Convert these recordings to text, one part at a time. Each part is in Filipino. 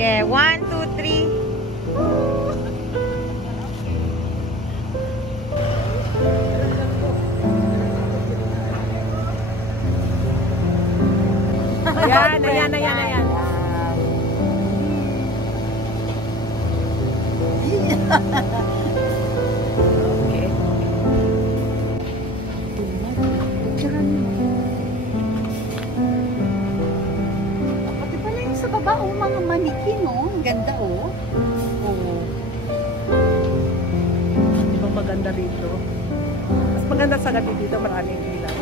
Sige, 1, 2, 3. Ayan, ayan, ayan, ayan. Okay. Pati pala yung sa baba, oh, mga manikin, oh. Ang ganda, oh. Oo. Di ba maganda dito? Mas maganda sa gabi dito, maraming ilaw.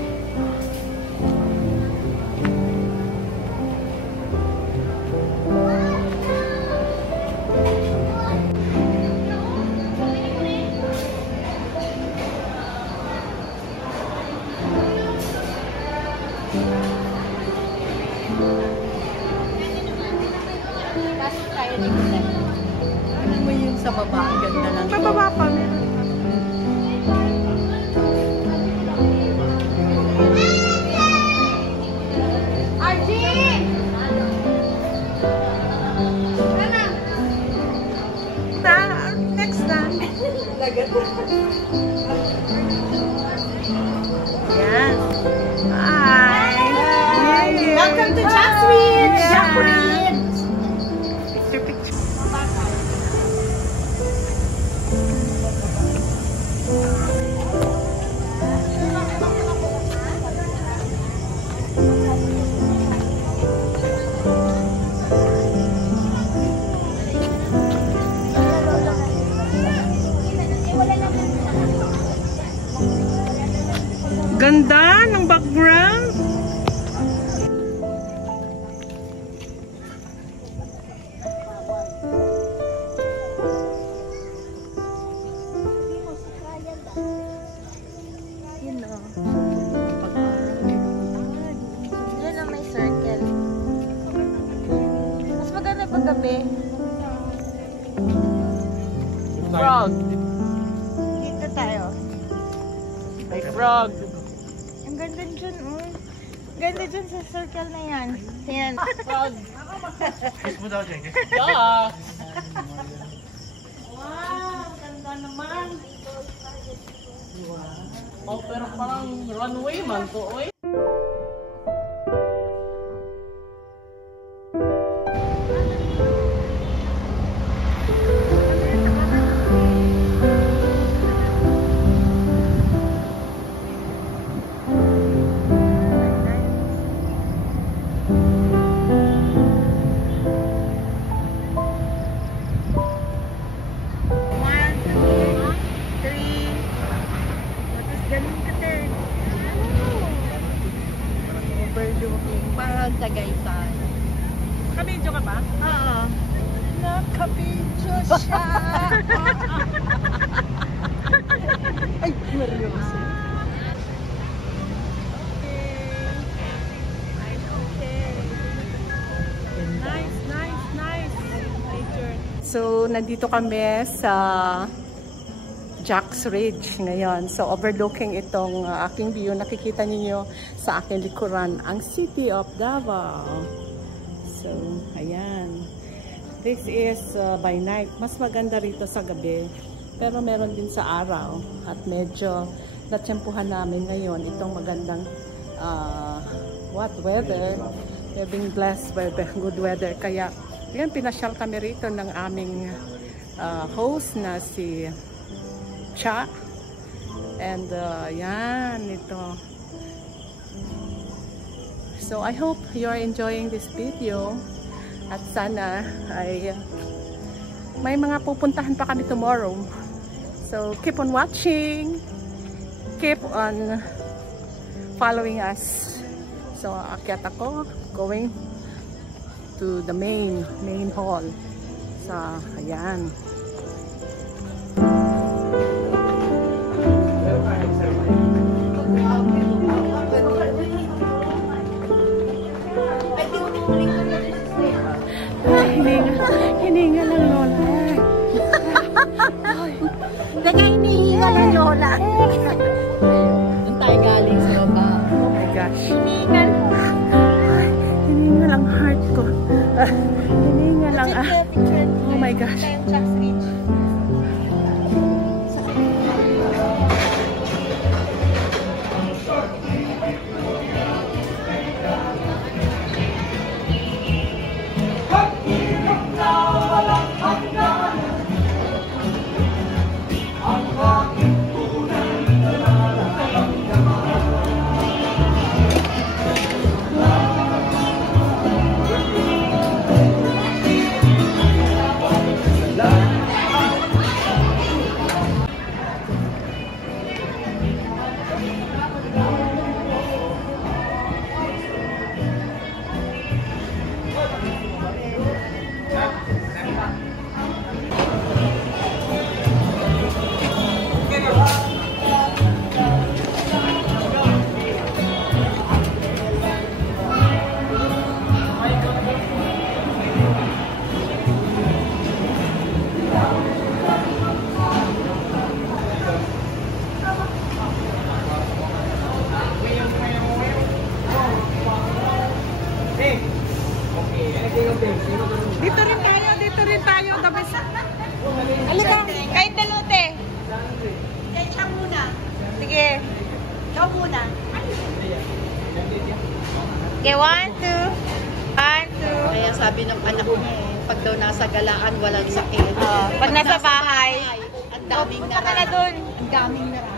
Ano mo yung sa baba? Ang ganda lang. Sa baba pa. Next na. Yan. Hi. Welcome to Jasmine! Yeah. Jasmine! Picture, picture. Ganda ng background. Yun o. Yun ang may circle. Mas maganda pag gabi. Frog. Dito tayo. May frog. Ang ganda dyan, oh. Ganda dyan sa circle na yan. Yan. Frog. Yeah. Wow, ganda naman. Oh, pero parang runway man to, oy. Parang Tagaytay. Kabidyo ka ba? Oo. Nakabidyo siya. Ay, seryoso. Nice. So, nandito kami sa Jack's Ridge ngayon. So, overlooking itong aking view. Nakikita ninyo sa aking likuran ang City of Davao. So, ayan. This is by night. Mas maganda rito sa gabi. Pero meron din sa araw. At medyo natsempuhan namin ngayon itong magandang weather. Having blessed weather, good weather. Kaya, yan, pinasyal kami rito ng aming host na si Cha. And yan, ito. So I hope you are enjoying this video. At sana ay may mga pupuntahan pa kami tomorrow. So keep on watching. Keep on following us. So akyat ako going to the main hall. Sa ayan. Hininga lang Lola. Teka, hinihinga lang Lola. Doon tayo galing sa baba. Oh my gosh. Hininga. Hininga lang heart. card ko. Hininga lang ah. Oh my gosh. Dito rin tayo, the best. Halika, kahit dalote. Kaya siya muna. Sige. Ikaw muna. Okay, 1, 2. 1, 2. Kaya sabi ng anak niya pag daw nasa galaan, walang sakit. Pag nasa bahay, ang daming punta ka na dun. Ang daming narami.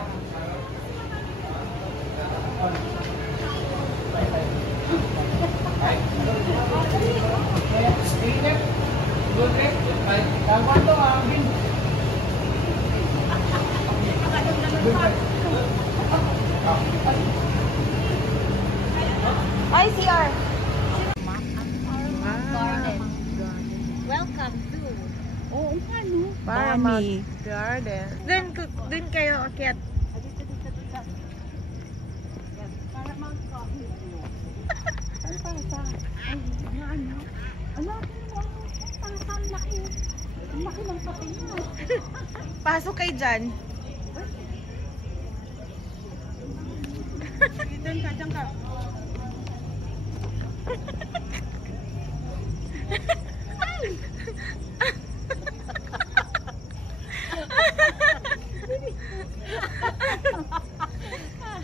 Ay, CR. Garden. Welcome to Oo, ano? Paramount Garden. Dun kayo akyat. Dito. Paramount Coffee. Ano para sa? Ay, ano? Ano? Ang laki. Ang laki ng kape mo. Pasok kayo dyan. Diyan ka.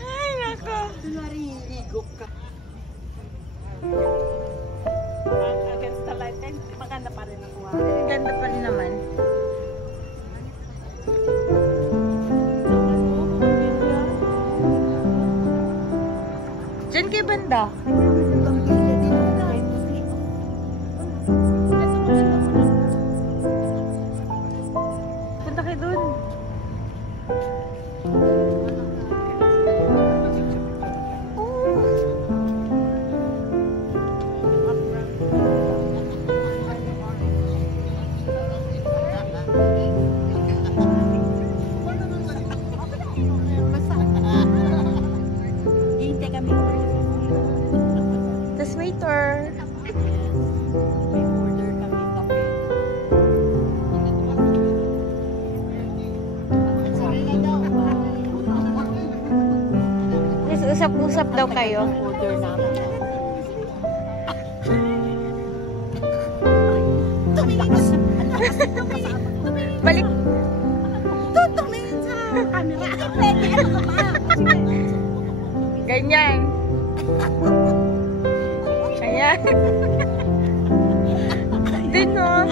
Ay, nako. Kunwari, higop ka. Against the light, maganda pa rin ako. Ganda pa rin naman. Diyan kay banda. Punta kayo dun. Hintay kami. Tapos waiter. May order kami kape. Tapos usap-usap daw kayo. Order namin. Balik. Tumingin sa camera. Pwede, ano ka ba? Ganyan. Ayan. Din no.